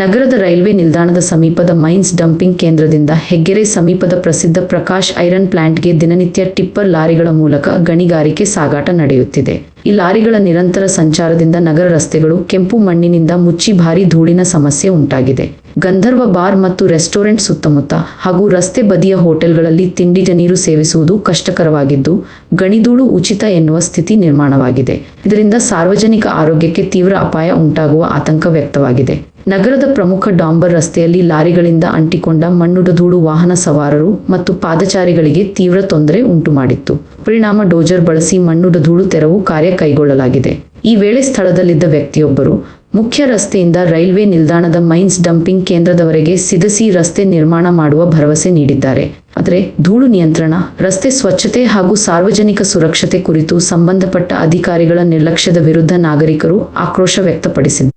ನಗರದ ರೈಲ್ವೆ ನಿಲ್ದಾಣದ ಸಮೀಪದ ಮೈನ್ಸ್ ಡಂಪಿಂಗ್ ಕೇಂದ್ರದಿಂದ ಹೆಗ್ಗೆರೆ ಸಮೀಪದ ಪ್ರಸಿದ್ಧ ಪ್ರಕಾಶ್ ಐರನ್ ಪ್ಲಾಂಟ್ಗೆ ದಿನನಿತ್ಯ ಟಿಪ್ಪರ್ ಲಾರಿಗಳ ಮೂಲಕ ಗಣಿಗಾರಿಕೆ ಸಾಗಾಟ ನಡೆಯುತ್ತಿದೆ. ಈ ಲಾರಿಗಳ ನಿರಂತರ ಸಂಚಾರದಿಂದ ನಗರ ರಸ್ತೆಗಳು ಕೆಂಪು ಮಣ್ಣಿನಿಂದ ಮುಚ್ಚಿ ಭಾರೀ ಧೂಳಿನ ಸಮಸ್ಯೆ ಉಂಟಾಗಿದೆ. ಗಂಧರ್ವ ಬಾರ್ ಮತ್ತು ರೆಸ್ಟೋರೆಂಟ್ ಸುತ್ತಮುತ್ತ ಹಾಗೂ ರಸ್ತೆ ಬದಿಯ ಹೋಟೆಲ್ಗಳಲ್ಲಿ ತಿಂಡಿ ನೀರು ಸೇವಿಸುವುದು ಕಷ್ಟಕರವಾಗಿದ್ದು, ಗಣಿಧೂಳು ಉಚಿತ ಎನ್ನುವ ಸ್ಥಿತಿ ನಿರ್ಮಾಣವಾಗಿದೆ. ಇದರಿಂದ ಸಾರ್ವಜನಿಕ ಆರೋಗ್ಯಕ್ಕೆ ತೀವ್ರ ಅಪಾಯ ಉಂಟಾಗುವ ಆತಂಕ ವ್ಯಕ್ತವಾಗಿದೆ. ನಗರದ ಪ್ರಮುಖ ಡಾಂಬರ್ ರಸ್ತೆಯಲ್ಲಿ ಲಾರಿಗಳಿಂದ ಅಂಟಿಕೊಂಡ ಮಣ್ಣುಡ ಧೂಳು ವಾಹನ ಸವಾರರು ಮತ್ತು ಪಾದಚಾರಿಗಳಿಗೆ ತೀವ್ರ ತೊಂದರೆ ಉಂಟುಮಾಡಿತ್ತು. ಪರಿಣಾಮ ಡೋಜರ್ ಬಳಸಿ ಮಣ್ಣುಡ ಧೂಳು ತೆರವು ಕಾರ್ಯ ಕೈಗೊಳ್ಳಲಾಗಿದೆ. ಈ ವೇಳೆ ಸ್ಥಳದಲ್ಲಿದ್ದ ವ್ಯಕ್ತಿಯೊಬ್ಬರು ಮುಖ್ಯ ರಸ್ತೆಯಿಂದ ರೈಲ್ವೆ ನಿಲ್ದಾಣದ ಮೈನ್ಸ್ ಡಂಪಿಂಗ್ ಕೇಂದ್ರದವರೆಗೆ ಸಿದಸಿ ರಸ್ತೆ ನಿರ್ಮಾಣ ಮಾಡುವ ಭರವಸೆ ನೀಡಿದ್ದಾರೆ. ಆದರೆ ಧೂಳು ನಿಯಂತ್ರಣ, ರಸ್ತೆ ಸ್ವಚ್ಛತೆ ಹಾಗೂ ಸಾರ್ವಜನಿಕ ಸುರಕ್ಷತೆ ಕುರಿತು ಸಂಬಂಧಪಟ್ಟ ಅಧಿಕಾರಿಗಳ ನಿರ್ಲಕ್ಷ್ಯದ ವಿರುದ್ಧ ನಾಗರಿಕರು ಆಕ್ರೋಶ ವ್ಯಕ್ತಪಡಿಸಿದ್ದಾರೆ.